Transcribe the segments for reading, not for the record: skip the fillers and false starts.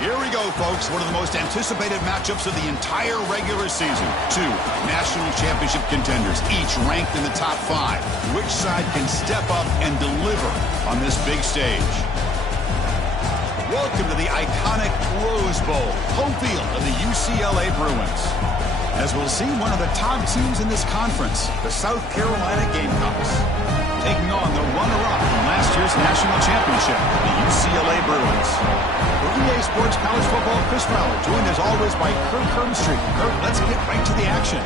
Here we go, folks. One of the most anticipated matchups of the entire regular season. Two national championship contenders, each ranked in the top 5. Which side can step up and deliver on this big stage? Welcome to the iconic Rose Bowl, home field of the UCLA Bruins. As we'll see, one of the top teams in this conference, the South Carolina Gamecocks, taking on the runner-up from last year's national championship, the UCLA Bruins. For EA Sports College Football, Chris Fowler, joined as always by Kirk Herbstreit. Kirk, let's get right to the action.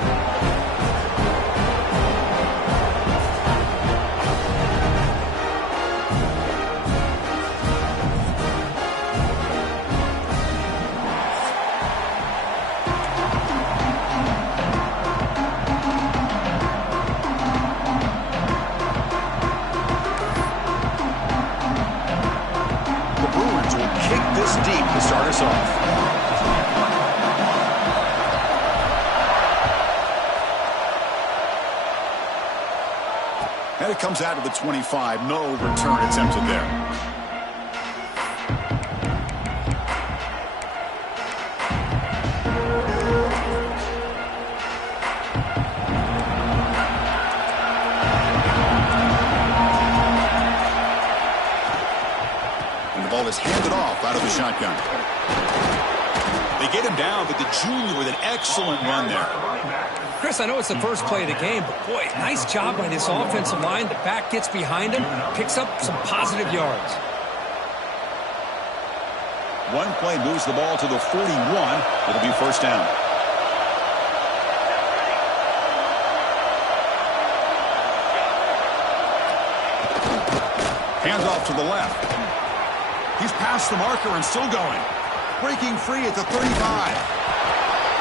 And it comes out of the 25. No return attempted there. And the ball is handed off out of the shotgun. They get him down, but the junior with an excellent run there. Chris, I know it's the first play of the game, but boy, nice job by this offensive line. The back gets behind him, picks up some positive yards. One play moves the ball to the 41. It'll be first down. Hands off to the left. He's past the marker and still going. Breaking free at the 35.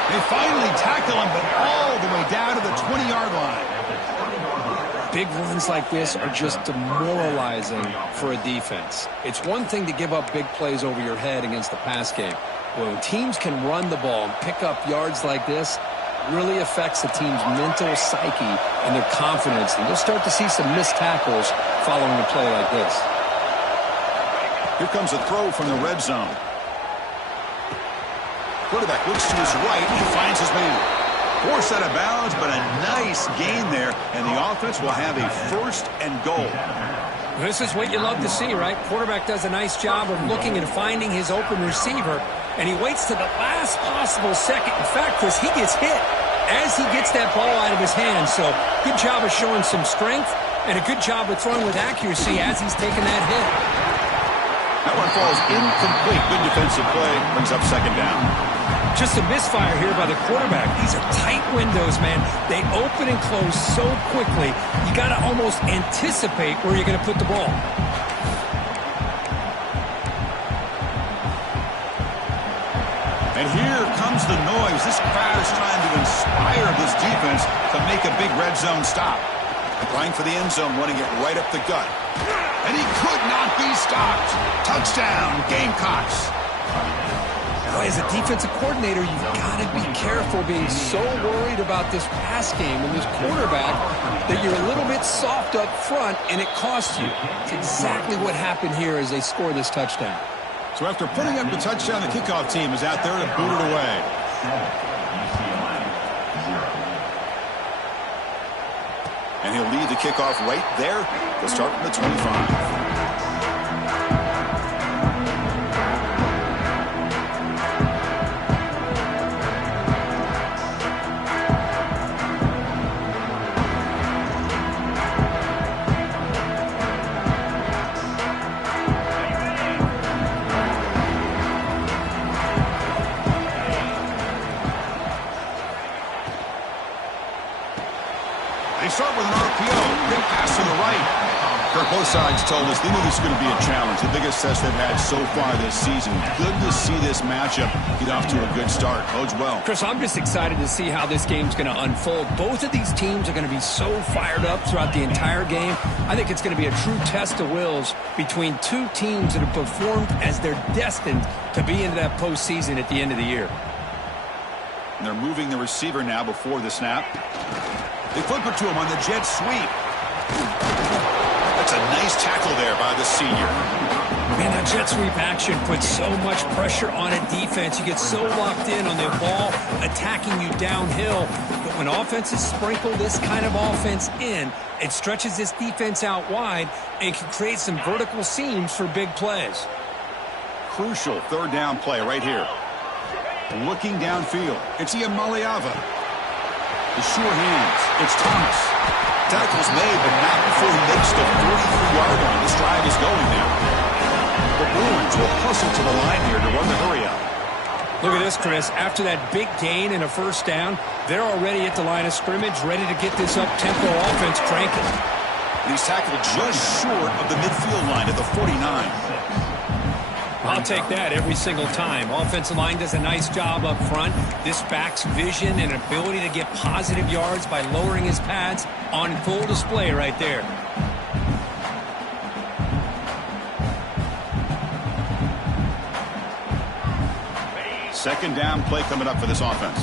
They finally tackle him, but all the way down to the 20-yard line. Big runs like this are just demoralizing for a defense. It's one thing to give up big plays over your head against the pass game. When teams can run the ball and pick up yards like this, it really affects the team's mental psyche and their confidence. And you'll start to see some missed tackles following a play like this. Here comes a throw from the red zone. Quarterback looks to his right and finds his man. Forced out of bounds, but a nice gain there, and the offense will have a first and goal. This is what you love to see, right? Quarterback does a nice job of looking and finding his open receiver, and he waits to the last possible second. In fact, Chris, he gets hit as he gets that ball out of his hands. So good job of showing some strength and a good job of throwing with accuracy as he's taking that hit. That one falls incomplete. Good defensive play. Brings up second down. Just a misfire here by the quarterback. These are tight windows, man. They open and close so quickly. You got to almost anticipate where you're going to put the ball. And here comes the noise. This crowd is trying to inspire this defense to make a big red zone stop. Applying for the end zone, running it right up the gut. And he could not be stopped. Touchdown, Gamecocks. Now, as a defensive coordinator, you've got to be careful being so worried about this pass game and this quarterback that you're a little bit soft up front and it costs you. It's exactly what happened here as they score this touchdown. So after putting up the touchdown, the kickoff team is out there to boot it away. And he'll lead the kickoff right there. They'll start from the 25. They start with an RPO. Great pass to the right. Both sides told us they knew this was going to be a challenge. The biggest test they've had so far this season. Good to see this matchup get off to a good start. Bodes well. Chris, I'm just excited to see how this game's going to unfold. Both of these teams are going to be so fired up throughout the entire game. I think it's going to be a true test of wills between two teams that have performed as they're destined to be into that postseason at the end of the year. And they're moving the receiver now before the snap. They flip it to him on the jet sweep. That's a nice tackle there by the senior. And that jet sweep action puts so much pressure on a defense. You get so locked in on the ball attacking you downhill. But when offenses sprinkle this kind of offense in, it stretches this defense out wide and can create some vertical seams for big plays. Crucial third down play right here. Looking downfield. It's Iamaleava. The sure hands. It's Thomas. Tackle's made, but not before he makes the 43-yard line. This drive is going now. The Bruins will hustle to the line here to run the hurry out. Look at this, Chris. After that big gain and a first down, they're already at the line of scrimmage, ready to get this up-tempo offense cranking. And he's tackled just short of the midfield line at the 49. I'll take that every single time. Offensive line does a nice job up front. This back's vision and ability to get positive yards by lowering his pads on full display right there. Second down play coming up for this offense.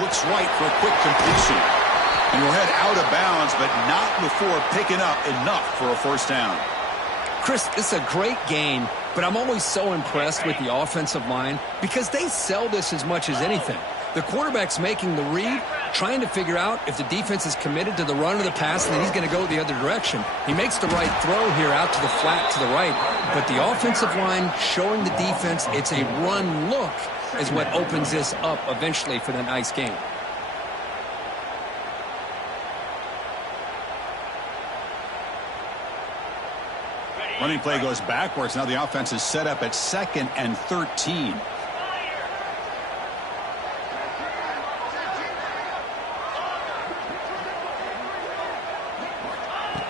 Looks right for a quick completion. And we'll head out of bounds, but not before picking up enough for a first down. Chris, this is a great game, but I'm always so impressed with the offensive line because they sell this as much as anything. The quarterback's making the read, trying to figure out if the defense is committed to the run or the pass, and then he's going to go the other direction. He makes the right throw here out to the flat to the right, but the offensive line showing the defense it's a run look is what opens this up eventually for the nice game. Running play goes backwards. Now the offense is set up at 2nd and 13.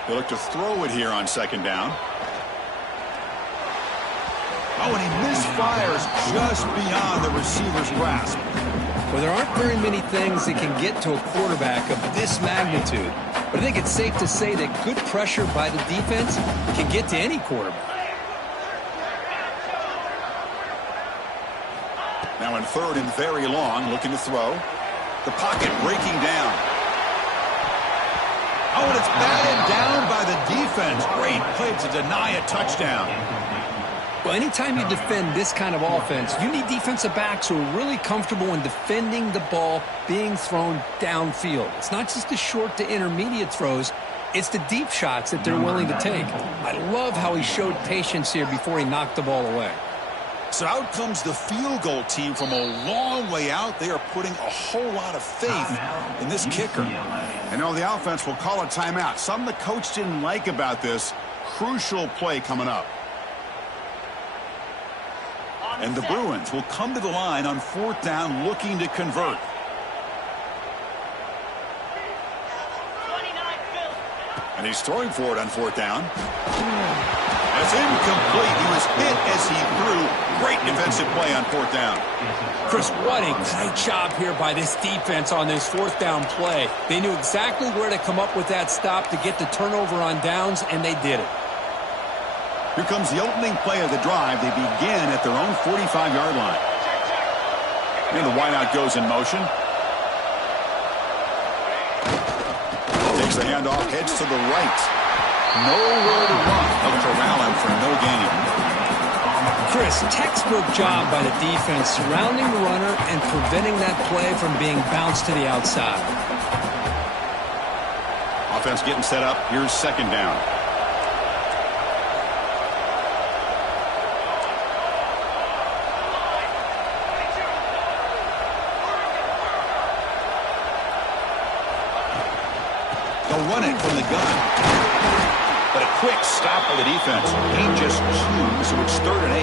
They look to throw it here on second down. Oh, and he misfires just beyond the receiver's grasp. Well, there aren't very many things that can get to a quarterback of this magnitude. But I think it's safe to say that good pressure by the defense can get to any quarterback. Now in 3rd and very long, looking to throw. The pocket breaking down. Oh, and it's batted down by the defense. Great play to deny a touchdown. Well, anytime you defend this kind of offense, you need defensive backs who are really comfortable in defending the ball being thrown downfield. It's not just the short to intermediate throws. It's the deep shots that they're willing to take. I love how he showed patience here before he knocked the ball away. So out comes the field goal team from a long way out. They are putting a whole lot of faith in this kicker. And now the offense will call a timeout. Something the coach didn't like about this. Crucial play coming up. And the Bruins will come to the line on 4th down looking to convert. And he's throwing for it on 4th down. That's incomplete. He was hit as he threw. Great defensive play on 4th down. Chris, what a great job here by this defense on this 4th down play. They knew exactly where to come up with that stop to get the turnover on downs, and they did it. Here comes the opening play of the drive. They begin at their own 45-yard line. And the wideout goes in motion. Takes the handoff, heads to the right. Nowhere to run. They'll corral him for no gain. Chris, textbook job by the defense surrounding the runner and preventing that play from being bounced to the outside. Offense getting set up. Here's 2nd down. Run it from the gun. But a quick stop by the defense. He just chewed, so it's 3rd and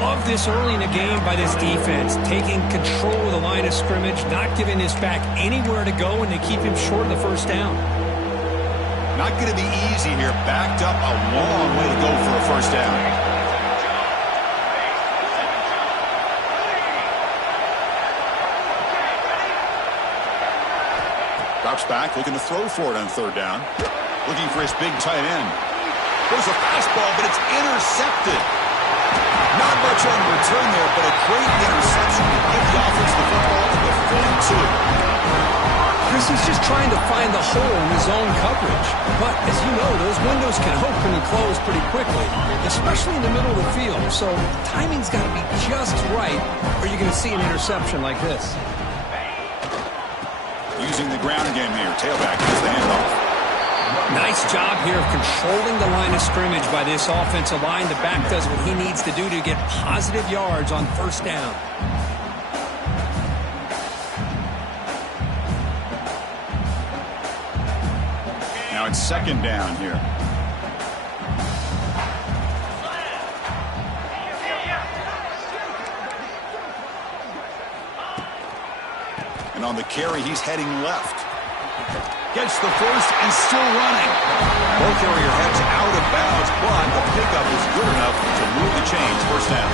8. Love this early in the game by this defense, taking control of the line of scrimmage, not giving this back anywhere to go, and they keep him short of the first down. Not going to be easy here. Backed up a long way to go for a first down. Drops back, looking to throw for it on 3rd down. Looking for his big tight end. There's a fastball, but it's intercepted. Not much on return there, but a great interception to give the offense the football at the 42. Chris, he's just trying to find the hole in his own coverage. But, as you know, those windows can open and close pretty quickly, especially in the middle of the field. So the timing's got to be just right, or you're going to see an interception like this. Using the ground game here. Tailback has the handoff. Nice job here of controlling the line of scrimmage by this offensive line. The back does what he needs to do to get positive yards on first down. Now it's second down here. And on the carry, he's heading left. Gets the first and still running. Ball carrier heads out of bounds, but the pickup is good enough to move the chains. First down.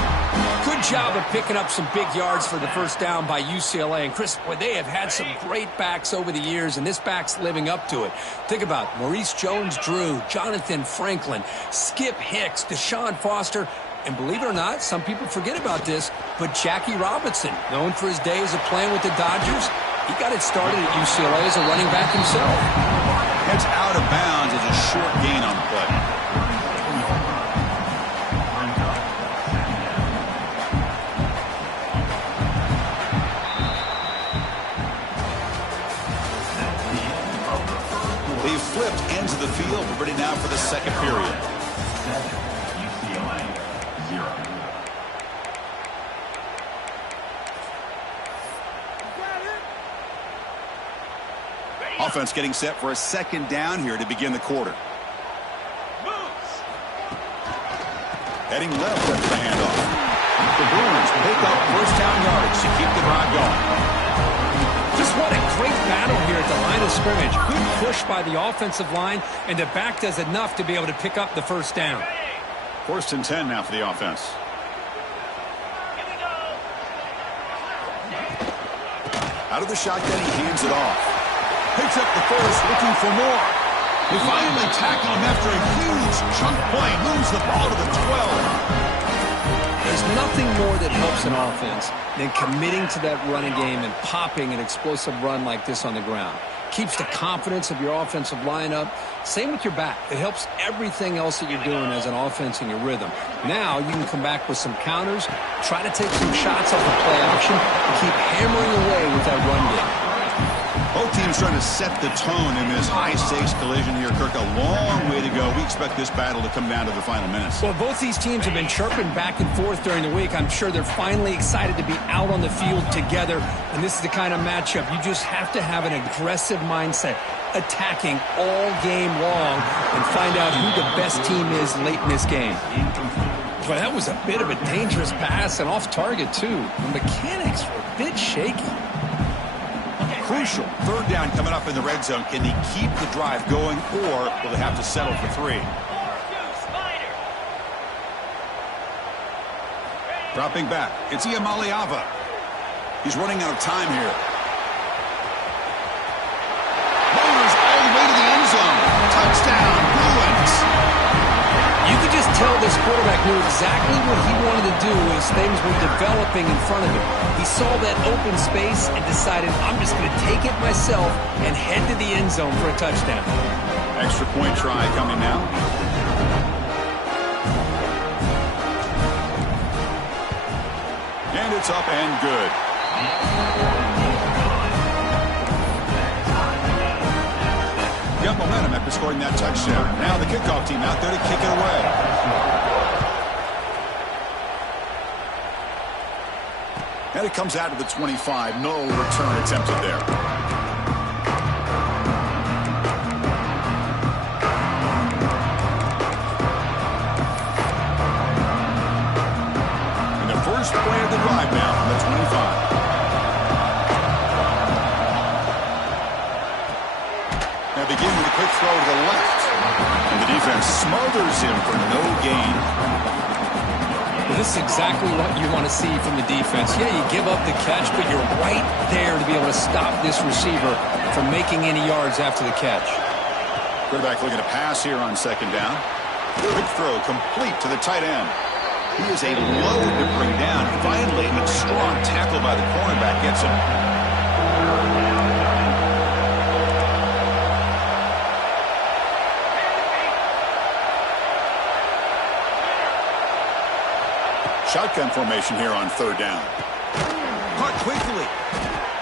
Good job of picking up some big yards for the first down by UCLA. And, Chris, boy, they have had some great backs over the years, and this back's living up to it. Think about Maurice Jones-Drew, Jonathan Franklin, Skip Hicks, Deshaun Foster, and believe it or not, some people forget about this, but Jackie Robinson, known for his days of playing with the Dodgers, he got it started at UCLA as a running back himself. Heads out of bounds as a short gain on the play. They've flipped ends of the field. We're ready now for the second period. Offense getting set for a second down here to begin the quarter. Heading left after the handoff. The Bruins pick up first down yards to keep the drive going. Just what a great battle here at the line of scrimmage. Good push by the offensive line, and the back does enough to be able to pick up the first down. First and 10 now for the offense. Out of the shotgun, he hands it off. Picks up the first, looking for more. They finally tackle him after a huge chunk play. Moves the ball to the 12. There's nothing more that helps an offense than committing to that running game and popping an explosive run like this on the ground. Keeps the confidence of your offensive lineup. Same with your back. It helps everything else that you're doing as an offense in your rhythm. Now you can come back with some counters, try to take some shots off the play action, and keep hammering away with that run game. Both teams trying to set the tone in this high-stakes collision here, Kirk. A long way to go. We expect this battle to come down to the final minutes. Well, both these teams have been chirping back and forth during the week. I'm sure they're finally excited to be out on the field together, and this is the kind of matchup you just have to have an aggressive mindset, attacking all game long, and find out who the best team is late in this game. But that was a bit of a dangerous pass and off target, too. The mechanics were a bit shaky. Crucial. Third down coming up in the red zone. Can he keep the drive going, or will they have to settle for 3? Dropping back. It's Iamaleava. He's running out of time here. Motors all the way to the end zone. Touchdown, Bruins. You could just tell this quarterback knew exactly what he wanted to do as things were developing in front of him. He saw that open space and decided, I'm just going to take it myself and head to the end zone for a touchdown. Extra point try coming now. And it's up and good. Got momentum after scoring that touchdown. Now the kickoff team out there to kick it away. And it comes out to the 25. No return attempted there. And the first play of the drive now from the 25. Now begin with a quick throw to the left. And the defense smothers him for no gain. Well, this is exactly what you want to see from the defense. Yeah, you give up the catch, but you're right there to be able to stop this receiver from making any yards after the catch. Quarterback looking to pass here on second down. Quick throw complete to the tight end. He is a load to bring down. Finally, a strong tackle by the cornerback gets him. Shotgun formation here on third down. Caught quickly.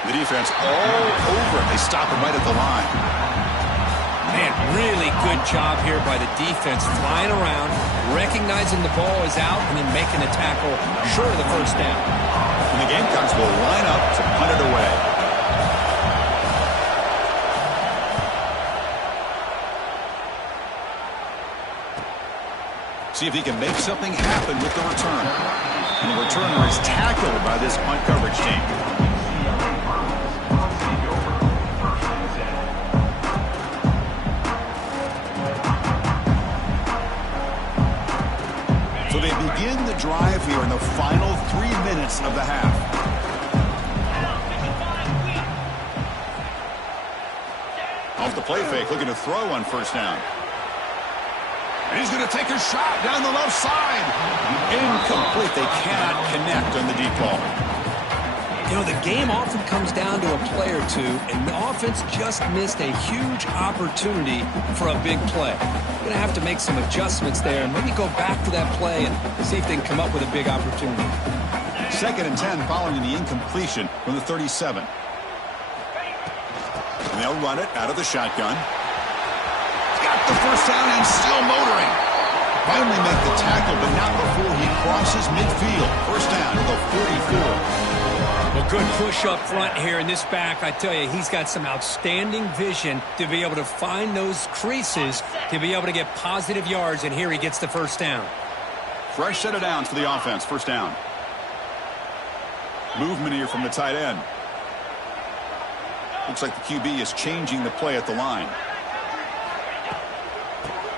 The defense all over it. They stop him right at the line. Man, really good job here by the defense, flying around, recognizing the ball is out, and then making the tackle short of the first down. And the Gamecocks will line up to punt it away. See if he can make something happen with the return. And the returner is tackled by this punt coverage team. So they begin the drive here in the final 3 minutes of the half. Off the play fake, looking to throw on first down. And he's going to take a shot down the left side. Incomplete. They cannot connect on the deep ball. You know, the game often comes down to a play or two, and the offense just missed a huge opportunity for a big play. Going to have to make some adjustments there and maybe go back to that play and see if they can come up with a big opportunity. 2nd and 10 following the incompletion from the 37. And they'll run it out of the shotgun. Got the first down and still motoring. Finally make the tackle, but not before he crosses midfield. First down to the 44. Well, good push up front here in this back. I tell you, he's got some outstanding vision to be able to find those creases, to be able to get positive yards, and here he gets the first down. Fresh set of downs for the offense. First down. Movement here from the tight end. Looks like the QB is changing the play at the line.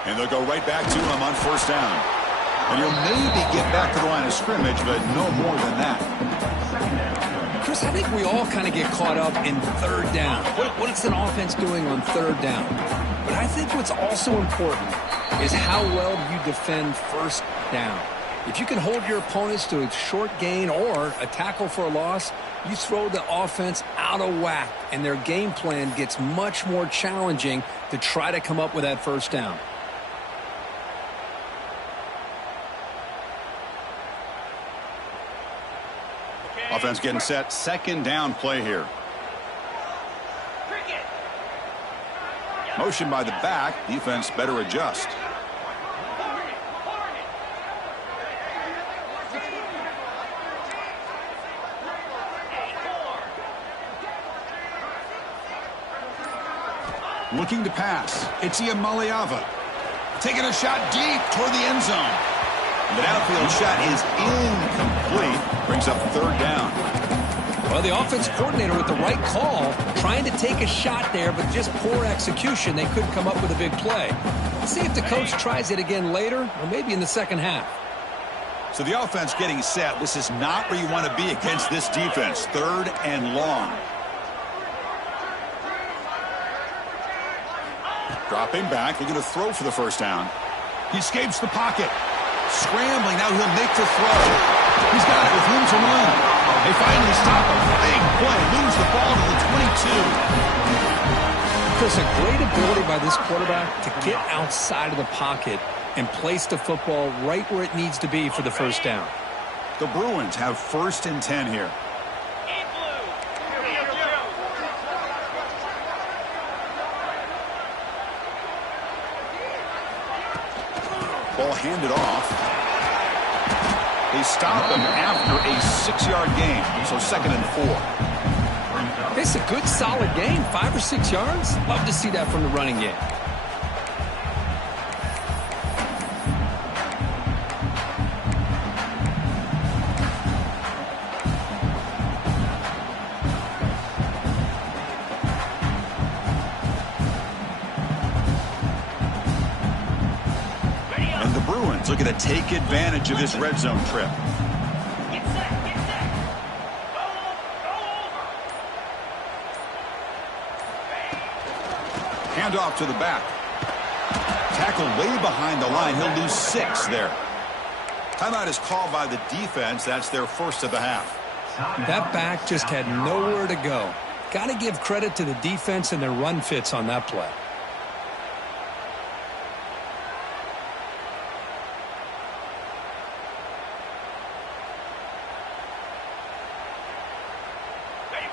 And they'll go right back to him on first down. And he'll maybe get back to the line of scrimmage, but no more than that. Chris, I think we all kind of get caught up in third down. What is an offense doing on third down? But I think what's also important is how well you defend first down. If you can hold your opponents to a short gain or a tackle for a loss, you throw the offense out of whack, and their game plan gets much more challenging to try to come up with that first down. Offense getting set. Second down play here. Motion by the back. Defense better adjust. Looking to pass. It's Iamaleava. Taking a shot deep toward the end zone. The downfield shot is incomplete. Brings up third down. Well, the offense coordinator with the right call, trying to take a shot there, but just poor execution. They couldn't come up with a big play. Let's see if the coach tries it again later, or maybe in the second half. So the offense getting set. This is not where you want to be against this defense. Third and long. Dropping back, looking to throw for the first down. He escapes the pocket. Scrambling, now he'll make the throw. He's got it with room to run. They finally stop him. Big play, lose the ball to the 22. Chris, a great ability by this quarterback to get outside of the pocket and place the football right where it needs to be for the first down. The Bruins have 1st and 10 here. Ball handed off. They stop him after a 6-yard gain. So 2nd and 4. It's a good, solid game. 5 or 6 yards. Love to see that from the running game. Looking to take advantage of this red zone trip. Hand off to the back. Tackle way behind the line. He'll lose 6 there. Timeout is called by the defense. That's their first of the half. That back just had nowhere to go. Got to give credit to the defense and their run fits on that play.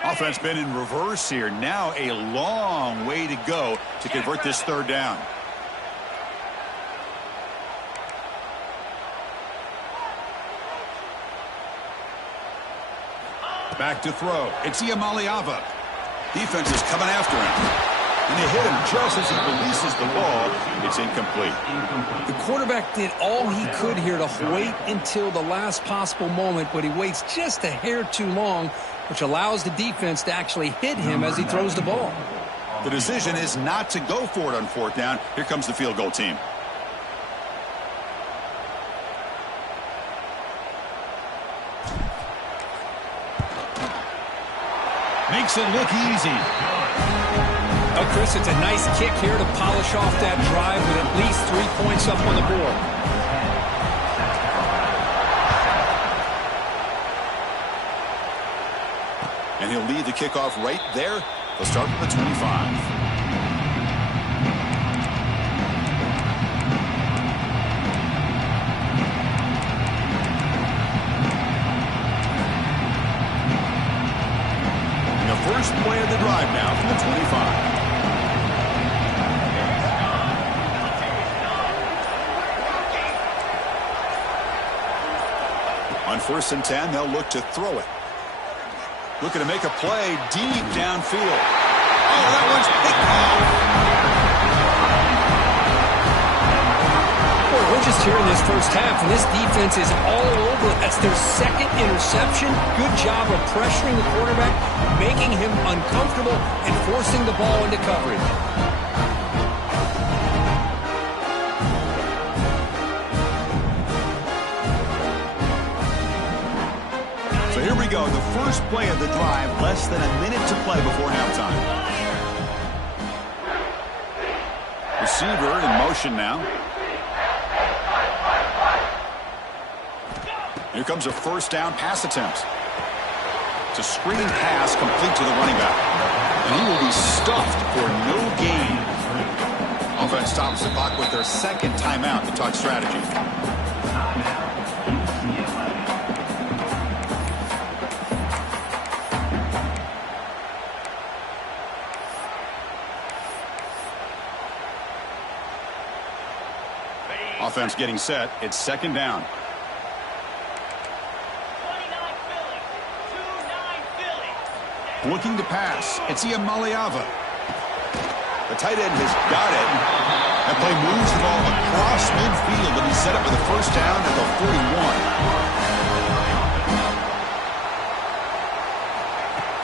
Offense been in reverse here. Now a long way to go to convert this third down. Back to throw. It's Iamaleava. Defense is coming after him. And they hit him just as he releases the ball. It's incomplete. The quarterback did all he could here to wait until the last possible moment, but he waits just a hair too long, which allows the defense to actually hit him as he throws the ball. The decision is not to go for it on fourth down. Here comes the field goal team. Makes it look easy. Oh, Chris, it's a nice kick here to polish off that drive with at least 3 points up on the board. And he'll lead the kickoff right there. They'll start from the 25. First play of the drive now from the 25. On 1st and 10, they'll look to throw it. Looking to make a play deep downfield. Oh, that one's picked off. Boy, we're just here in this first half, and this defense is all over it. That's their second interception. Good job of pressuring the quarterback, making him uncomfortable, and forcing the ball into coverage. So here we go, the first play of the drive, less than a minute to play before halftime. Receiver in motion now. Here comes a first down pass attempt. It's a screen pass complete to the running back. And he will be stuffed for no gain. Offense stops the clock with their second timeout to talk strategy. Offense getting set. It's second down. Looking to pass. It's Iamaleava. The tight end has got it. That play moves the ball across midfield, and he's set up for the first down at the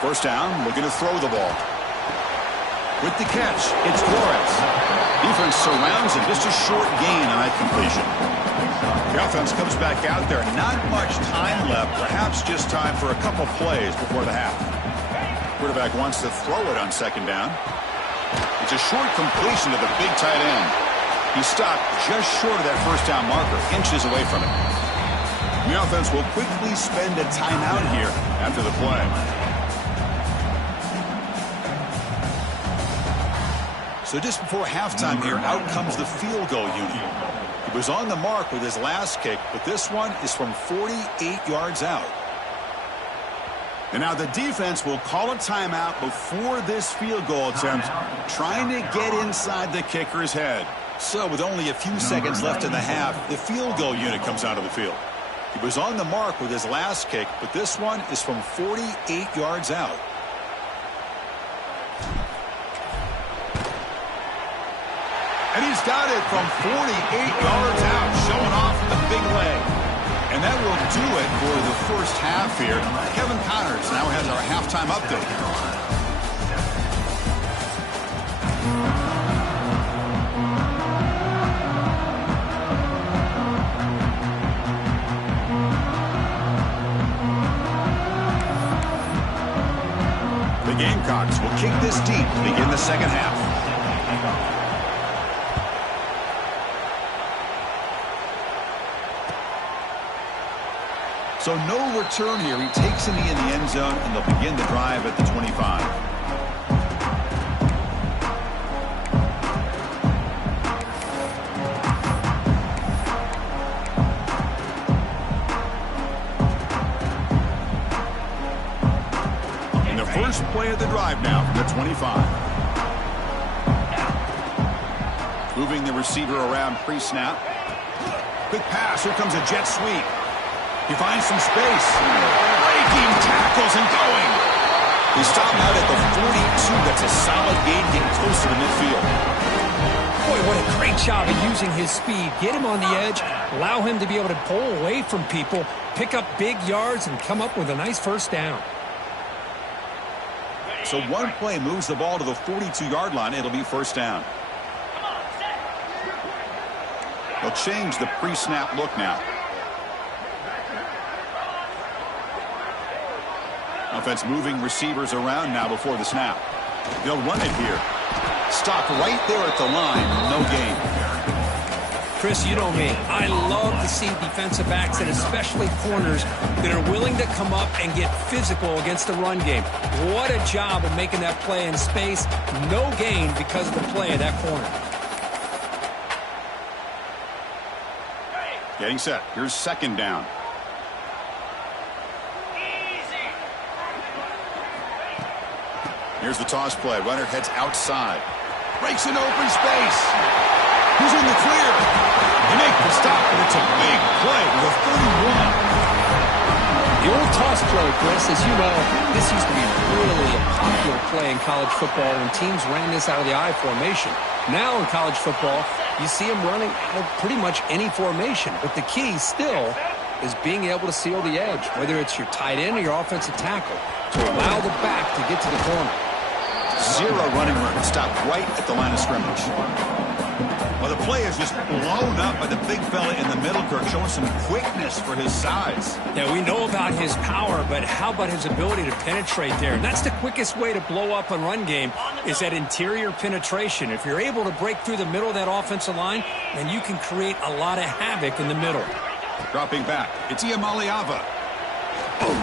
41. First down, looking to throw the ball. With the catch, it's Flores. Defense surrounds him. Just a short gain on that completion. The offense comes back out there. Not much time left. Perhaps just time for a couple plays before the half. Quarterback wants to throw it on second down. It's a short completion to the big tight end. He stopped just short of that first down marker, inches away from it. The offense will quickly spend a timeout here after the play. So just before halftime here, out comes the field goal unit. He was on the mark with his last kick, but this one is from 48 yards out. And now the defense will call a timeout before this field goal attempt, trying to get inside the kicker's head. So with only a few seconds left in the half, the field goal unit comes out of the field. He was on the mark with his last kick, but this one is from 48 yards out. And he's got it from 48 yards out, showing off the big leg. And that will do it for the first half here. Kevin Connors now has our halftime update. The Gamecocks will kick this deep to begin the second half. So no return here. He takes a knee in the end zone, and they'll begin the drive at the 25. First play of the drive now from the 25. Moving the receiver around pre-snap. Quick pass. Here comes a jet sweep. He finds some space. Breaking tackles and going. He stopped out at the 42. That's a solid gain, getting closer to midfield. Boy, what a great job of using his speed. Get him on the edge, allow him to be able to pull away from people, pick up big yards, and come up with a nice first down. So one play moves the ball to the 42-yard line. It'll be first down. They'll change the pre-snap look now. Offense moving receivers around now before the snap. They'll run it here. Stopped right there at the line. No gain. Chris, you know me. I love to see defensive backs and especially corners that are willing to come up and get physical against the run game. What a job of making that play in space. No gain because of the play of that corner. Getting set. Here's second down. Here's the toss play. Runner heads outside. Breaks an open space. Who's in the clear? They make the stop, and it's a big play with a 31. The old toss play, Chris, as you know, this used to be really a popular play in college football when teams ran this out of the I formation. Now in college football, you see them running out of pretty much any formation. But the key still is being able to seal the edge, whether it's your tight end or your offensive tackle, to allow the back to get to the corner. Zero running room. Stopped right at the line of scrimmage. Well, the play is just blown up by the big fella in the middle, Kirk, showing some quickness for his size. Yeah, we know about his power, but how about his ability to penetrate there? And that's the quickest way to blow up a run game, is that interior penetration. If you're able to break through the middle of that offensive line, then you can create a lot of havoc in the middle. Dropping back, it's Iamaleava. Boom.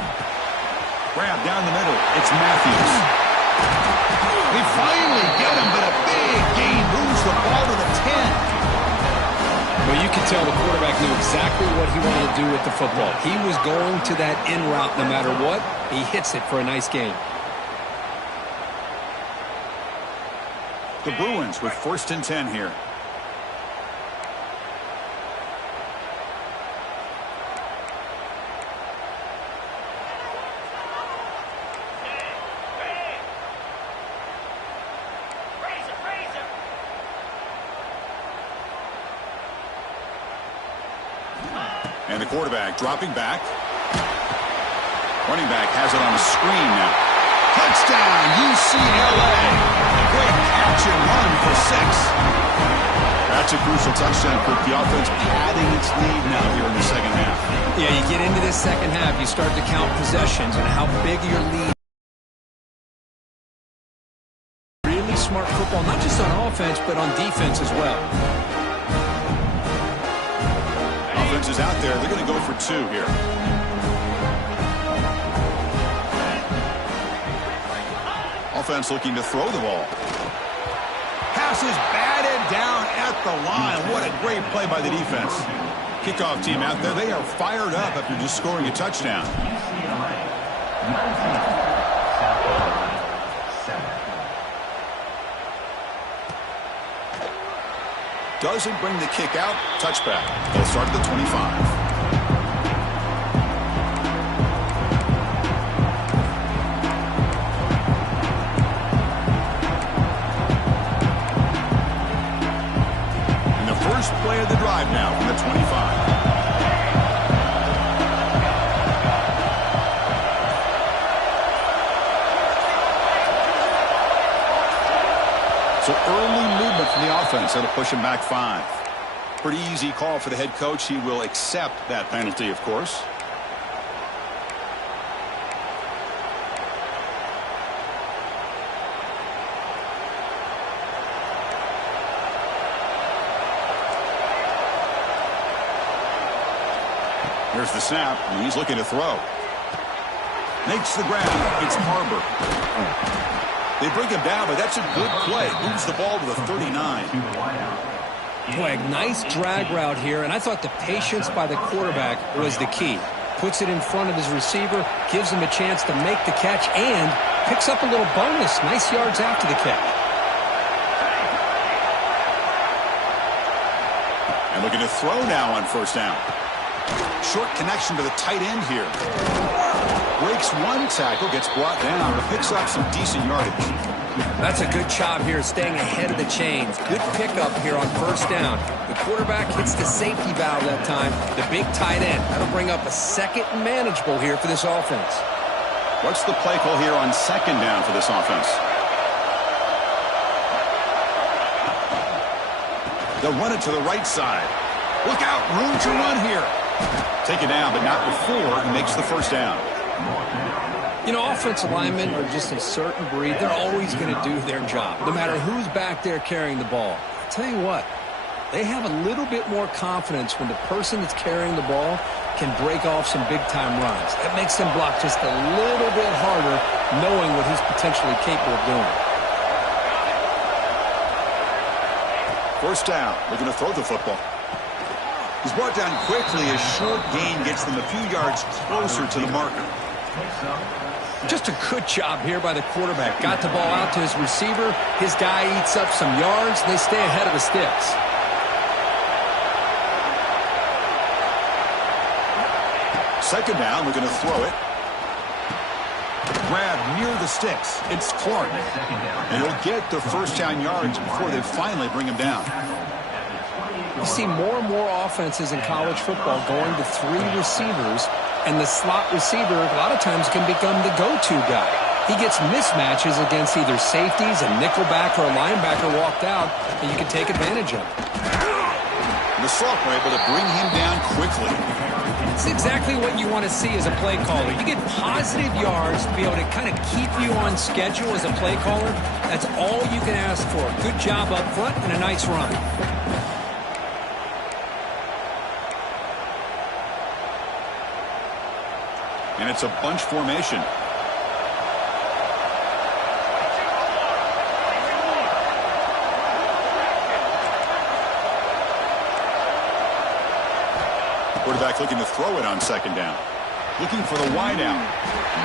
Grab down the middle, it's Matthews. They finally get him, but a big gain moves the ball to the 10. Well, you can tell the quarterback knew exactly what he wanted to do with the football. He was going to that in route no matter what. He hits it for a nice gain. The Bruins with 1st and 10 here. And the quarterback dropping back. Running back has it on the screen now. Touchdown, UCLA. A great catch and run for 6. That's a crucial touchdown for the offense, padding its lead now here in the second half. Yeah, you get into this second half, you start to count possessions and how big your lead. Really smart football, not just on offense, but on defense as well. Offense is out there. They're going to go for 2 here. Offense looking to throw the ball. Pass is batted down at the line. What a great play by the defense. Kickoff team out there. They are fired up after just scoring a touchdown. Doesn't bring the kick out. Touchback. They'll start at the 25. And the first play of the drive now from the 25. So early movement from the offense. That'll push him back 5. Pretty easy call for the head coach. He will accept that penalty, of course. Here's the snap, and he's looking to throw. Makes the grab. It's Harbor. They bring him down, but that's a good play. Moves the ball to the 39. Boy, nice drag route here, and I thought the patience by the quarterback was the key. Puts it in front of his receiver, gives him a chance to make the catch, and picks up a little bonus. Nice yards after the catch. And looking to throw now on first down. Short connection to the tight end here. Breaks one tackle, gets brought down, but picks up some decent yardage. That's a good job here, staying ahead of the chains. Good pickup here on first down. The quarterback hits the safety valve that time, the big tight end. That'll bring up a second and manageable here for this offense. What's the play call here on second down for this offense? They'll run it to the right side. Look out, room to run here. Take it down, but not before he makes the first down. You know, offensive linemen are just a certain breed. They're always going to do their job, no matter who's back there carrying the ball. I'll tell you what, they have a little bit more confidence when the person that's carrying the ball can break off some big-time runs. That makes them block just a little bit harder, knowing what he's potentially capable of doing. First down, looking to throw the football. He's brought down quickly. A short gain gets them a few yards closer to the marker. Just a good job here by the quarterback. Got the ball out to his receiver. His guy eats up some yards. They stay ahead of the sticks. Second down, looking to throw it. Grab near the sticks. It's Clark. And he'll get the first down yards before they finally bring him down. You see more and more offenses in college football going to three receivers, and the slot receiver a lot of times can become the go-to guy. He gets mismatches against either safeties, a nickelback, or a linebacker walked out, and you can take advantage of it. The slot were able to bring him down quickly. It's exactly what you want to see as a play caller. You get positive yards to be able to kind of keep you on schedule as a play caller. That's all you can ask for. Good job up front and a nice run. And it's a bunch formation. Quarterback looking to throw it on second down. Looking for the wide out.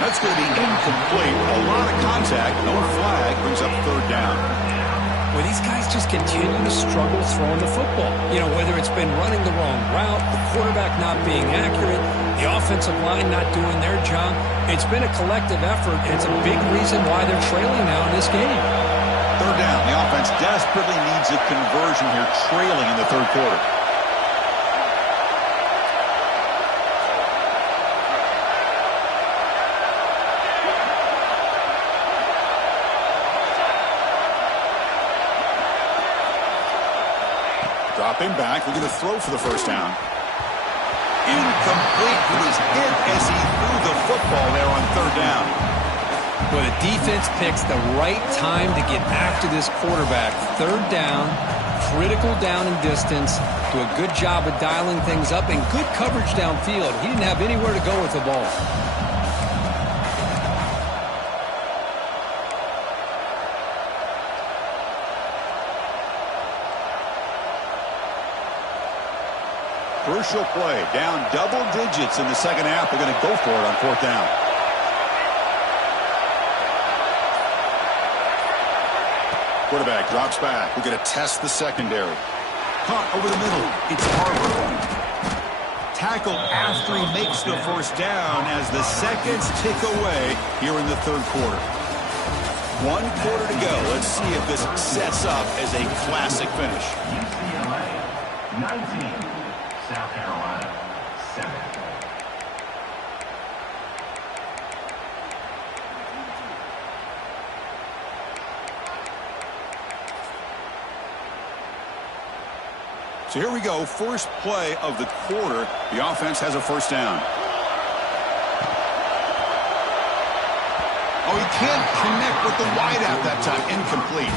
That's going to be incomplete. A lot of contact. No flag. Brings up third down. Well, these guys just continue to struggle throwing the football. You know, whether it's been running the wrong route, the quarterback not being accurate, the offensive line not doing their job. It's been a collective effort, and it's a big reason why they're trailing now in this game. Third down. The offense desperately needs a conversion here, trailing in the third quarter. Dropping back, looking to throw for the first down. Incomplete. He was hit as he threw the football there on third down. Well, the defense picks the right time to get after this quarterback. Third down, critical down and distance. Do a good job of dialing things up and good coverage downfield. He didn't have anywhere to go with the ball. Crucial play, down double digits in the second half. They're going to go for it on fourth down. Quarterback drops back. We're going to test the secondary. Caught over the middle. It's Harbor. Tackle after he makes the first down as the seconds tick away here in the third quarter. 1 quarter to go. Let's see if this sets up as a classic finish. UCLA 19. South Carolina 7. So here we go. First play of the quarter. The offense has a first down. Oh, he can't connect with the wideout that time. Incomplete.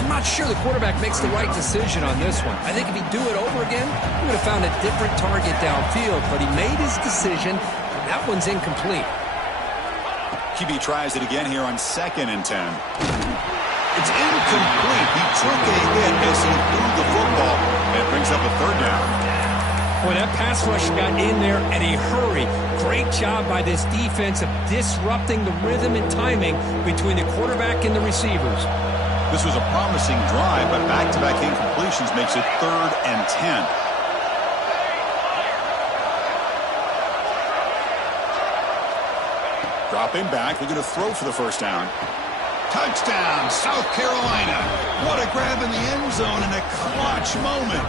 I'm not sure the quarterback makes the right decision on this one. I think if he'd do it over again, he would have found a different target downfield, but he made his decision. That one's incomplete. QB tries it again here on 2nd and 10. It's incomplete. He took a hit as he threw the football, and it brings up a 3rd down. Boy, that pass rush got in there in a hurry. Great job by this defense of disrupting the rhythm and timing between the quarterback and the receivers. This was a promising drive, but back-to-back incompletions makes it 3rd and 10. Dropping back, looking to throw for the 1st down. Touchdown, South Carolina. What a grab in the end zone in a clutch moment.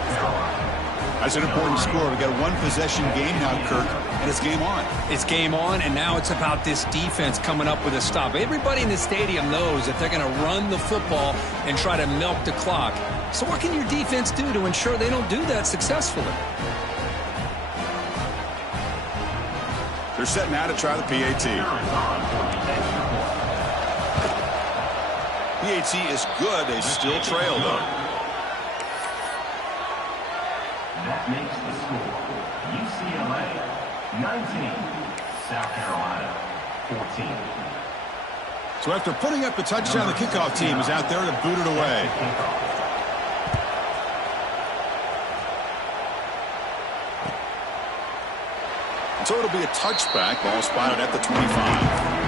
That's an important score. We've got a 1-possession game now, Kirk, and it's game on. It's game on, and now it's about this defense coming up with a stop. Everybody in the stadium knows that they're going to run the football and try to milk the clock. So what can your defense do to ensure they don't do that successfully? They're set now to try the PAT. PAT is good. They still trail, though. That makes the score UCLA 19, South Carolina 14. So after putting up the touchdown, the kickoff team is out there to boot it away. So it'll be a touchback. Ball spotted at the 25.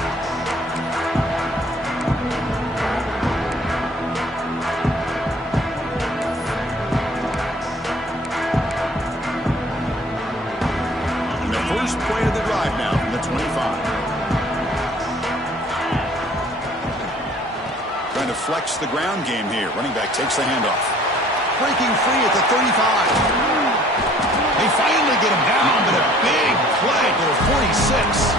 First play of the drive now from the 25. Trying to flex the ground game here. Running back takes the handoff. Breaking free at the 35. They finally get him down, but a big play to the 46.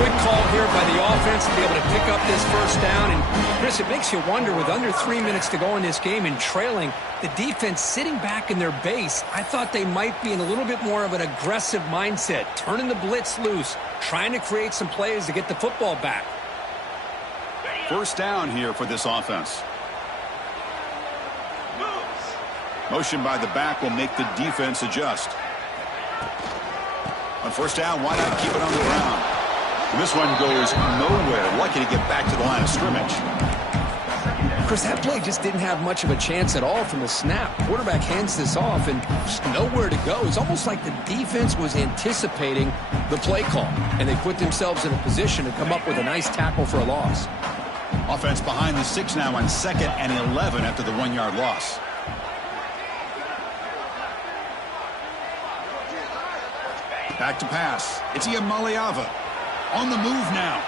Quick call here by the offense to be able to pick up this 1st down. And, Chris, it makes you wonder, with under 3 minutes to go in this game and trailing, the defense sitting back in their base, I thought they might be in a little bit more of an aggressive mindset, turning the blitz loose, trying to create some plays to get the football back. 1st down here for this offense. Motion by the back will make the defense adjust. On 1st down, why not keep it on the ground? And this one goes nowhere. Lucky to get back to the line of scrimmage. Chris, that play just didn't have much of a chance at all from the snap. Quarterback hands this off and just nowhere to go. It's almost like the defense was anticipating the play call, and they put themselves in a position to come up with a nice tackle for a loss. Offense behind the 6 now on 2nd and 11 after the 1-yard loss. Back to pass. It's Iamaleava. On the move now.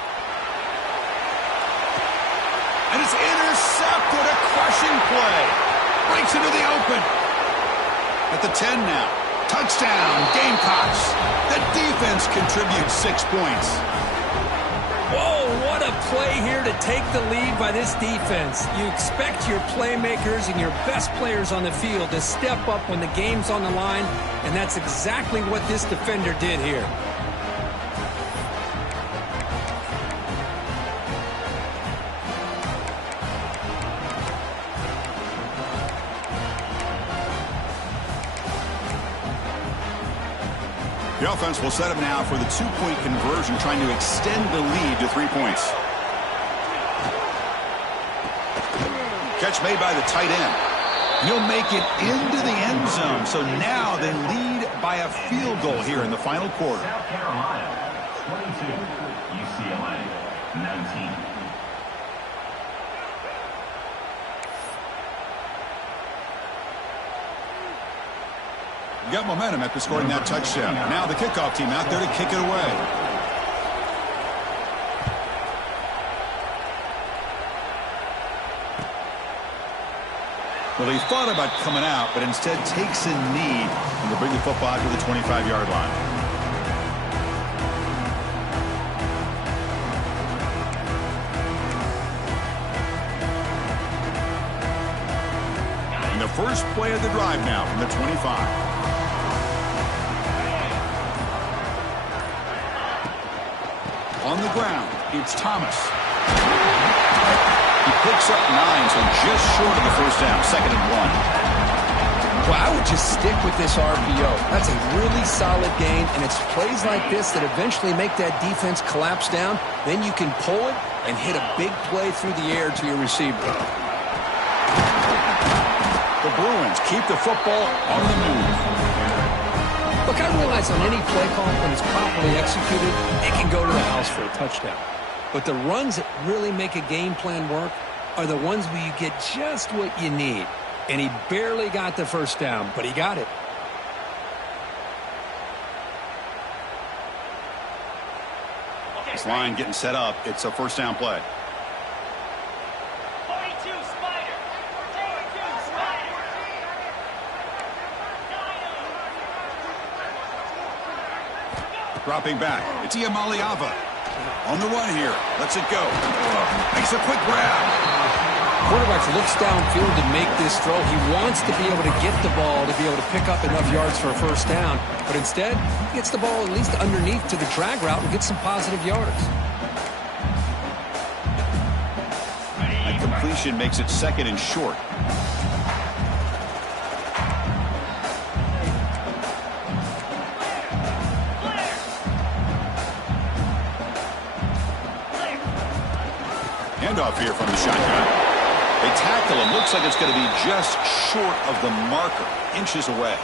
And it's intercepted. A crushing play. Breaks into the open. At the 10 now. Touchdown, Gamecocks. The defense contributes 6 points. Whoa, what a play here to take the lead by this defense. You expect your playmakers and your best players on the field to step up when the game's on the line, and that's exactly what this defender did here. The offense will set up now for the 2-point conversion, trying to extend the lead to 3 points. Catch made by the tight end. He'll make it into the end zone. So now they lead by a field goal here in the final quarter. South Carolina 22, UCLA 19. Got momentum after scoring that touchdown. Now the kickoff team out there to kick it away. Well, he thought about coming out, but instead takes a knee and will bring the football out to the 25-yard line. And the first play of the drive now from the 25. On the ground, it's Thomas. He picks up 9, so just short of the first down, 2nd and 1. Well, I would just stick with this RPO. That's a really solid gain, and it's plays like this that eventually make that defense collapse down. Then you can pull it and hit a big play through the air to your receiver. The Bruins keep the football on the move. Look, I realize on any play call, when it's properly executed, it can go to the house for a touchdown. But the runs that really make a game plan work are the ones where you get just what you need. And he barely got the first down, but he got it. This line getting set up. It's a first down play. 42 Spider. 42 Spider. Dropping back. It's Iamaleava. On the run here. Lets it go. Makes a quick grab. Quarterback looks downfield to make this throw. He wants to be able to get the ball to be able to pick up enough yards for a first down. But instead, he gets the ball at least underneath to the drag route and gets some positive yards. That completion makes it 2nd and short. Handoff here from the shotgun. They tackle him. Looks like it's going to be just short of the marker. Inches away.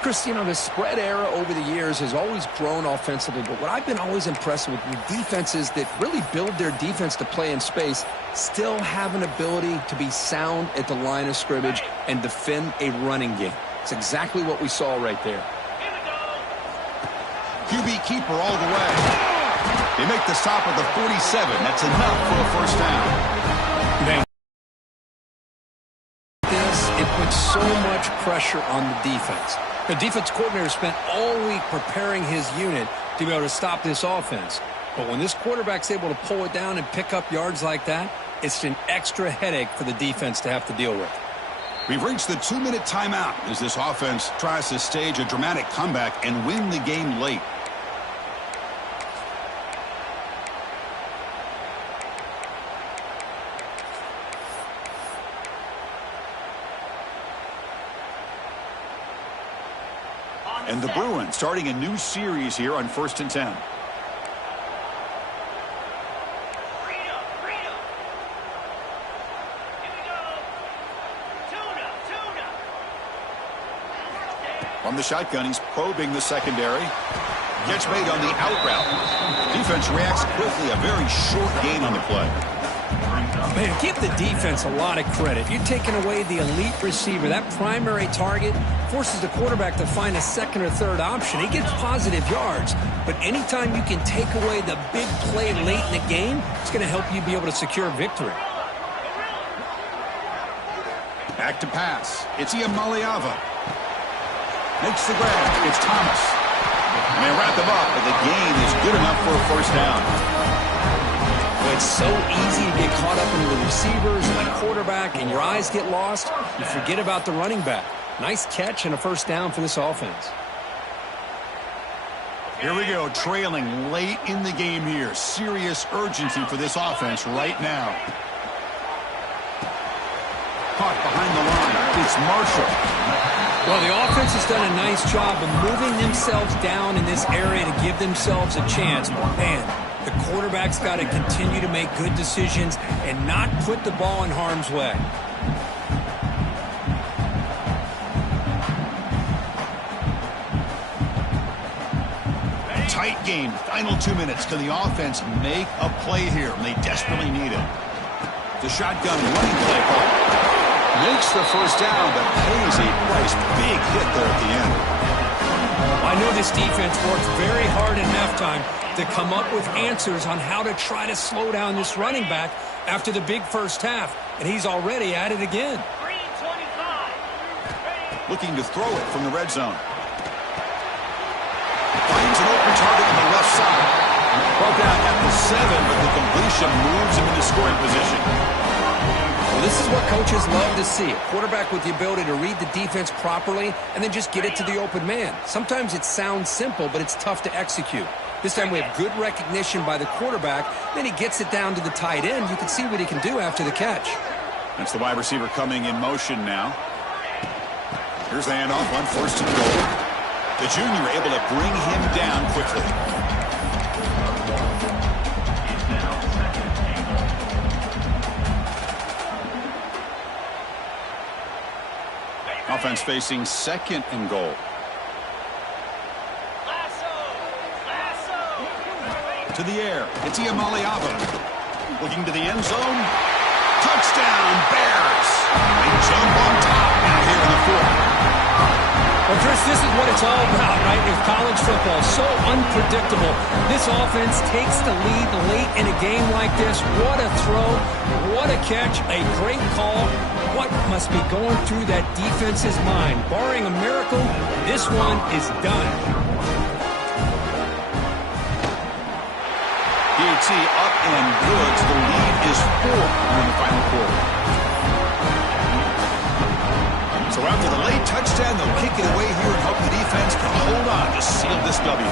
Chris, you know, the spread era over the years has always grown offensively, but what I've been always impressed with defenses that really build their defense to play in space still have an ability to be sound at the line of scrimmage and defend a running game. It's exactly what we saw right there. QB keeper all the way. They make the stop at the 47. That's enough for a first down. It puts so much pressure on the defense. The defense coordinator spent all week preparing his unit to be able to stop this offense. But when this quarterback's able to pull it down and pick up yards like that, it's an extra headache for the defense to have to deal with. We've reached the 2-minute timeout as this offense tries to stage a dramatic comeback and win the game late. And the Bruins starting a new series here on 1st and 10. From the shotgun, he's probing the secondary. Gets made on the out route. Defense reacts quickly. A very short gain on the play. Man, give the defense a lot of credit. You're taking away the elite receiver. That primary target forces the quarterback to find a second or third option. He gets positive yards, but anytime you can take away the big play late in the game, it's going to help you be able to secure victory. Back to pass. It's Iamaleava. Makes the grab. It's Thomas. And they wrap him up, but the gain is good enough for a first down. It's so easy to get caught up in the receivers and the quarterback, and your eyes get lost. You forget about the running back. Nice catch and a first down for this offense. Here we go, trailing late in the game here. Serious urgency for this offense right now. Caught behind the line. It's Marshall. Well, the offense has done a nice job of moving themselves down in this area to give themselves a chance. But, man, the quarterback's got to continue to make good decisions and not put the ball in harm's way. Tight game. Final 2 minutes. Can the offense make a play here? They desperately need it. The shotgun running play call. Makes the first down, but pays a price. Big hit there at the end. I know this defense worked very hard in halftime to come up with answers on how to try to slow down this running back after the big first half, and he's already at it again. Looking to throw it from the red zone. Finds an open target on the left side. Brought down at the 7, but the completion moves him into scoring position. Well, this is what coaches love to see. A quarterback with the ability to read the defense properly and then just get it to the open man. Sometimes it sounds simple, but it's tough to execute. This time we have good recognition by the quarterback. Then he gets it down to the tight end. You can see what he can do after the catch. That's the wide receiver coming in motion now. Here's the handoff on 1st and goal. The junior able to bring him down quickly. It's now 2nd and goal. Offense facing 2nd and goal. To the air. It's Iamaleava. Looking to the end zone. Touchdown, Bears. They jump on top now here in the 4th. Well, Chris, this is what it's all about, right? With college football, so unpredictable. This offense takes the lead late in a game like this. What a throw. What a catch. A great call. What must be going through that defense's mind? Barring a miracle, this one is done. DHC up and good. The lead is 4 in the final quarter. So after the late touchdown, they'll kick it away here and hope the defense can hold on to seal this W.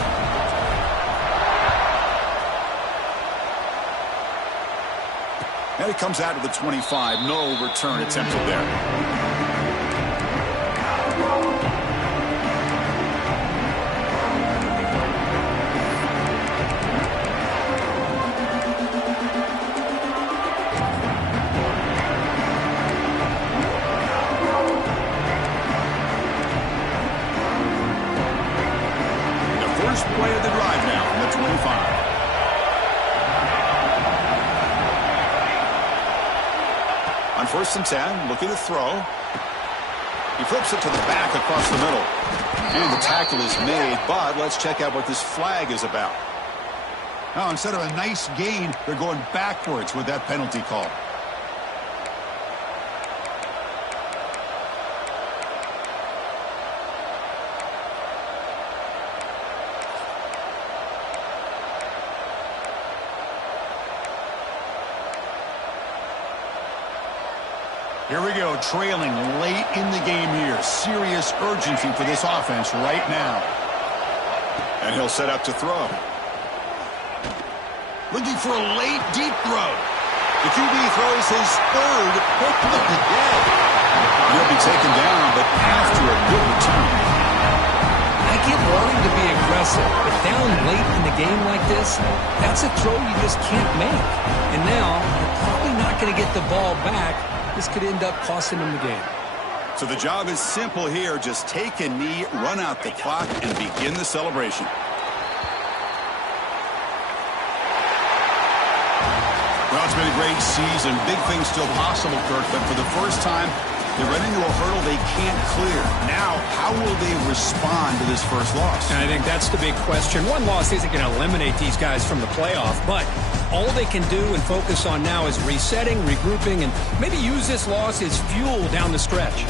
And it comes out to the 25. No return attempted there. Play of the drive now on the 25. On 1st and 10, looking to throw. He flips it to the back across the middle. And the tackle is made, but let's check out what this flag is about. Now, instead of a nice gain, they're going backwards with that penalty call. Here we go, trailing late in the game here. Serious urgency for this offense right now. And he'll set up to throw. Looking for a late, deep throw. The QB throws his 3rd. Look at that. He'll be taken down, but after a good return. I get wanting to be aggressive, but down late in the game like this, that's a throw you just can't make. And now, you're probably not going to get the ball back. This could end up costing him the game. So the job is simple here. Just take a knee, run out the clock, and begin the celebration. Well, it's been a great season. Big things still possible, Kirk, but for the first time, they run into a hurdle they can't clear. Now, how will they respond to this first loss? And I think that's the big question. One loss isn't going to eliminate these guys from the playoff, but all they can do and focus on now is resetting, regrouping, and maybe use this loss as fuel down the stretch.